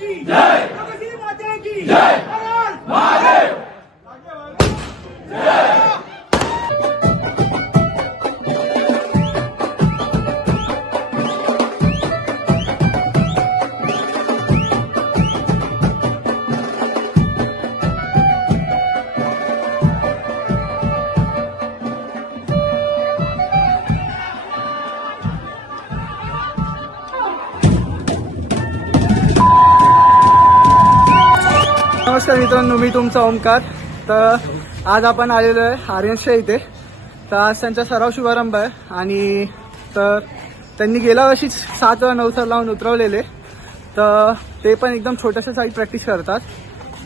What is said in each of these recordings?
की जय, प्रगती माता की जय, हर हर महादेव। नमस्कार मित्रांनो, मी तुमचा ओमकार. तर आज आपण आलेलो आहे आर्यनच्या इथे. तर आज त्यांचा सराव शुभारंभ आहे आणि तर त्यांनी गेल्या वर्षी 7 वेळा 9 थर लावून उतरवलेले. तर ते पण एकदम छोट्याशा साईड प्रॅक्टिस करतात.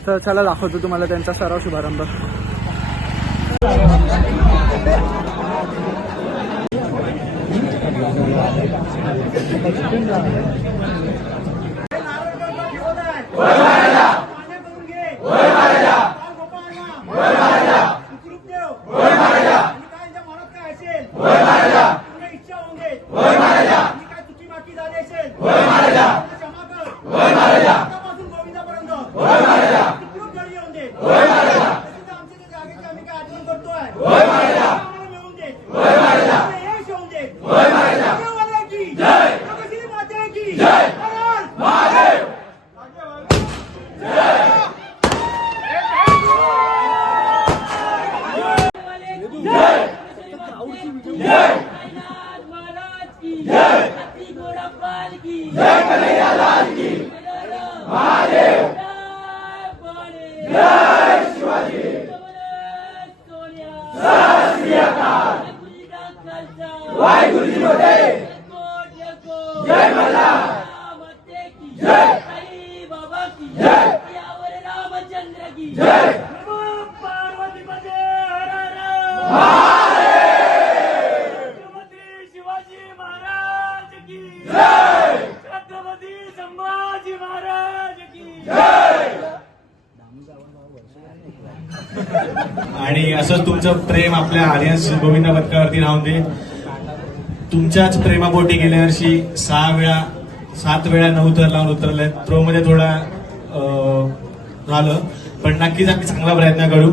तर चला दाखवतो तुम्हाला त्यांचा सराव शुभारंभ. आणि असंच तुमचं प्रेम आपल्या आर्यन गोविंदा पथकावरती राहून दे. तुमच्याच प्रेमापोटी गेल्या वर्षी 7 वेळा 9 थर लावून उतरले. प्रो मध्ये थोडा झालं, पण नक्कीच आम्ही चांगला प्रयत्न करू.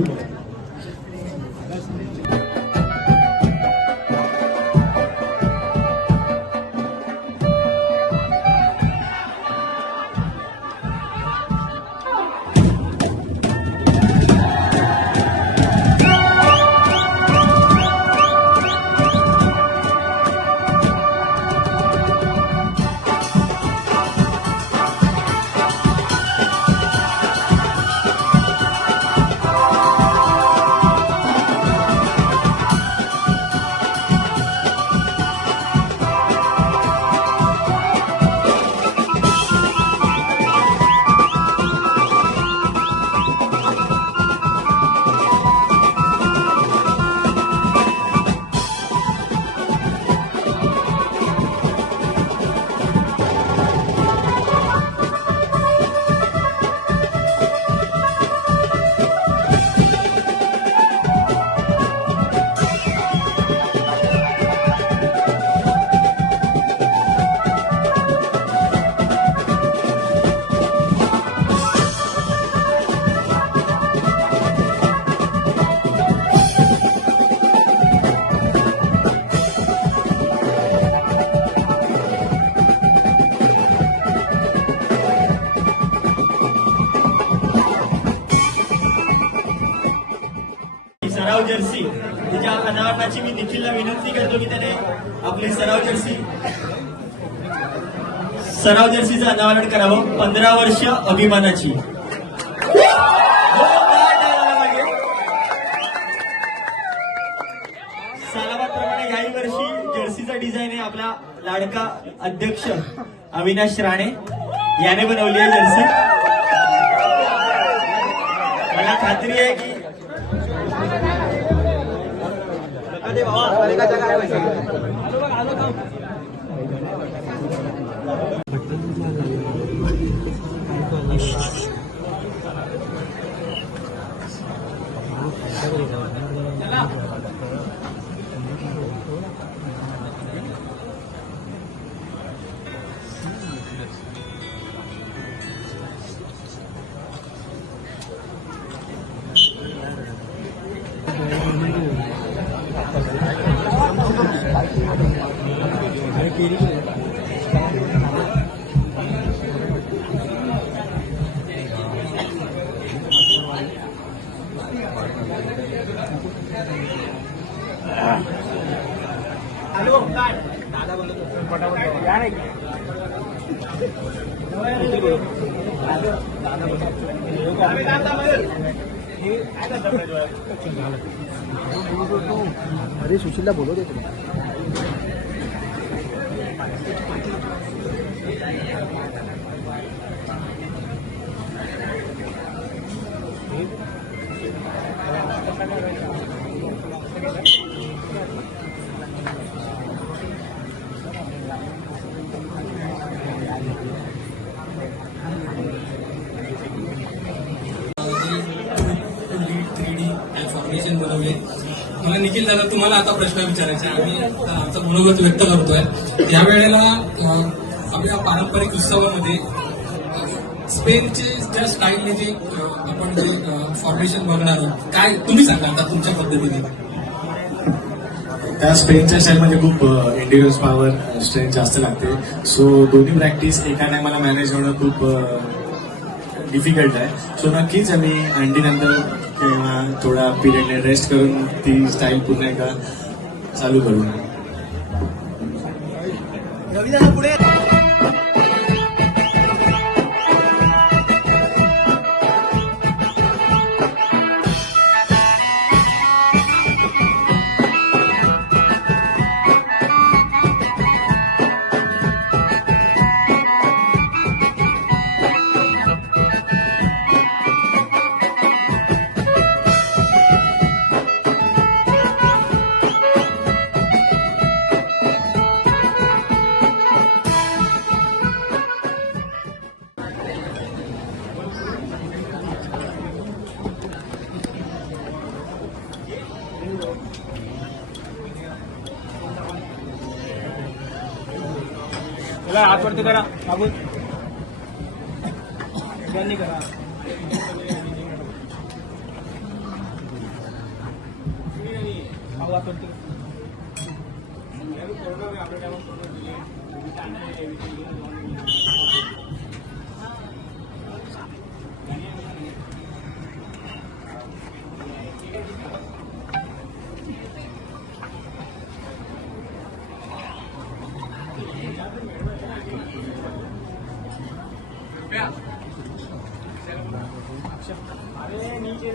सराव जर्सी तिच्या अनावरणाची मी निखिलला विनंती करतो की त्याने आपली सराव जर्सीचं अनावरण करावं. 15 वर्ष अभिमानाची. सालाबादप्रमाणे याही वर्षी जर्सीचा डिझाईन आहे आपला लाडका अध्यक्ष अविनाश राणे याने बनवली आहे जर्सी. मला खात्री आहे की अरे सुशीलला बोलवते तुला. फॉर्मेशन बनवले. मला निखिल दादा तुम्हाला आता प्रश्न विचारायचा आहे. आम्ही आमचं मनोगत व्यक्त करतोय. या वेळेला आपल्या पारंपरिक उत्सवामध्ये स्पेनचे ज्या स्टाईलने जे आपण जे फॉर्मेशन बघणार आहोत, काय तुम्ही सांगा आता तुमच्या पद्धतीने. त्या स्पेनच्या स्टाईलमध्ये खूप इंडिव्हिज्युअल पॉवर स्ट्रेंथ जास्त लागते. सो दोन्ही प्रॅक्टिस एका टायमाला मॅनेज होणं खूप डिफिकल्ट आहे. सो नक्कीच आम्ही अंडीनंतर किंवा थोडा पिरियड रेस्ट करून ती स्टाईल पुन्हा एकदा चालू करू. हात वरती करा बाबू. करा हात वरती. अरे नीचे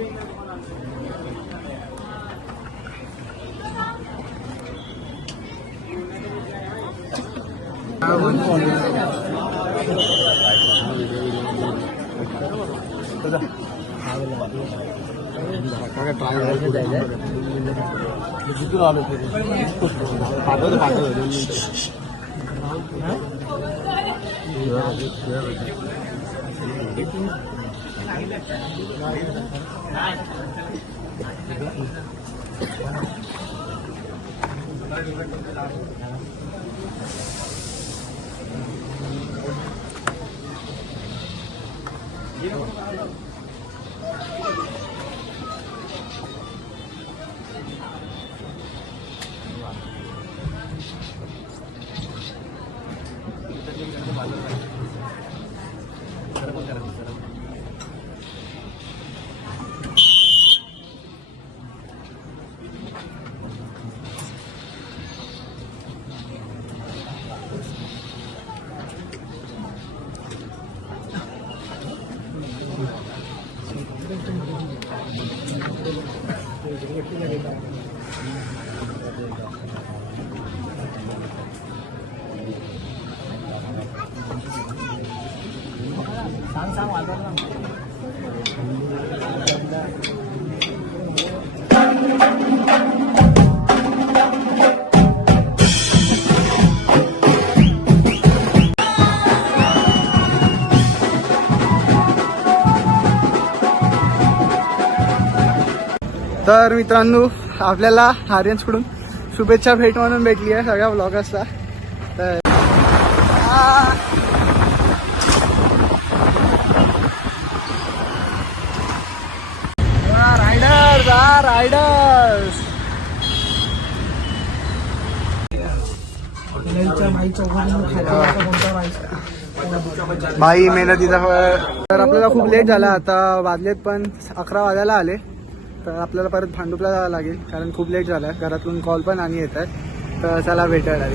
जिथून आलो पाठवतो तर मित्रांनो, आपल्याला आर्यन्सकडून शुभेच्छा भेट म्हणून भेटली आहे सगळ्या ब्लॉगर्सला. तर रायडर्स रायडर्स भाई मेहनतीचा फळ. तर आपल्याला खूप लेट झाला, आता वाजलेत पण 11 वाजायला आले. तर आपल्याला परत भांडुपला जावं लागेल कारण खूप लेट झाला. घरातून कॉल पण आणि येत आहेत. तर चला भेटायला.